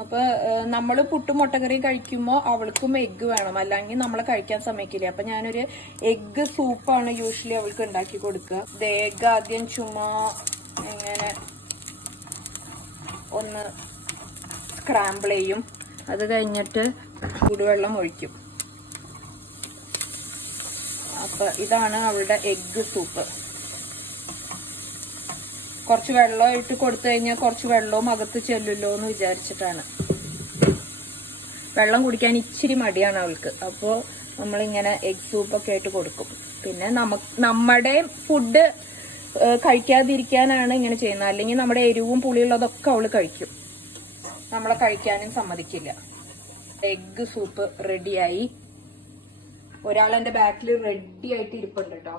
അപ്പൊ നമ്മള് പുട്ടും മുട്ടക്കറി കഴിക്കുമ്പോൾ അവൾക്കും എഗ്ഗ് വേണം, അല്ലെങ്കിൽ നമ്മളെ കഴിക്കാൻ സമ്മതിക്കില്ല. അപ്പൊ ഞാനൊരു എഗ്ഗ് സൂപ്പാണ് യൂഷ്വലി അവൾക്ക് ഉണ്ടാക്കി കൊടുക്കുക. എഗ്ഗ് ആദ്യം ചുമ്മാ ഇങ്ങനെ ഒന്ന് സ്ക്രാമ്പിൾ ചെയ്യും, അത് കഴിഞ്ഞിട്ട് ചൂടുവെള്ളം ഒഴിക്കും. അപ്പൊ ഇതാണ് അവളുടെ എഗ്ഗ് സൂപ്പ്. കുറച്ച് വെള്ളം ഇട്ട് കൊടുത്തു കഴിഞ്ഞാൽ കുറച്ച് വെള്ളവും അകത്ത് ചെല്ലുമല്ലോ എന്ന് വിചാരിച്ചിട്ടാണ്. വെള്ളം കുടിക്കാൻ ഇച്ചിരി മടിയാണ് അവൾക്ക്. അപ്പോൾ നമ്മളിങ്ങനെ എഗ് സൂപ്പൊക്കെ ആയിട്ട് കൊടുക്കും. പിന്നെ നമ്മുടെ ഫുഡ് കഴിക്കാതിരിക്കാനാണ് ഇങ്ങനെ ചെയ്യുന്നത്. അല്ലെങ്കിൽ നമ്മുടെ എരിവും പുളിയുള്ളതൊക്കെ അവള് കഴിക്കും, നമ്മളെ കഴിക്കാനും സമ്മതിക്കില്ല. എഗ് സൂപ്പ് റെഡിയായി. ഒരാൾ എൻ്റെ ബാക്കിൽ റെഡി ആയിട്ട് ഇരിപ്പുണ്ട് കേട്ടോ.